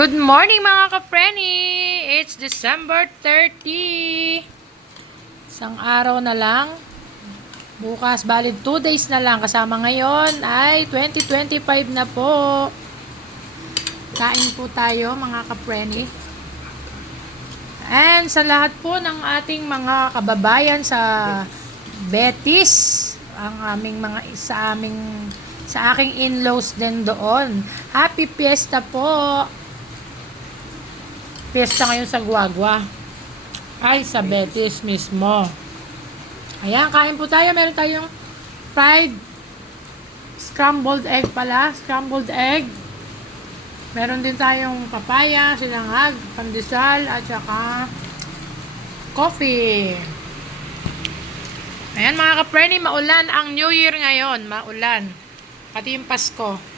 Good morning mga ka-Frenny! It's December 30. Isang araw na lang. Bukas, valid 2 days na lang. Kasama ngayon ay 2025 na po. Kain po tayo mga ka-Frenny. And sa lahat po ng ating mga kababayan sa Betis, ang aming mga sa aking in-laws din doon. Happy Fiesta po! Fiesta ngayon sa Guagua. Ay, sa Betis mismo. Ayan, kain po tayo. Meron tayong fried scrambled egg pala. Scrambled egg. Meron din tayong papaya, sinangag, pandesal, at saka coffee. Ayan mga ka-Frenny, maulan ang New Year ngayon. Maulan. Pati yung Pasko.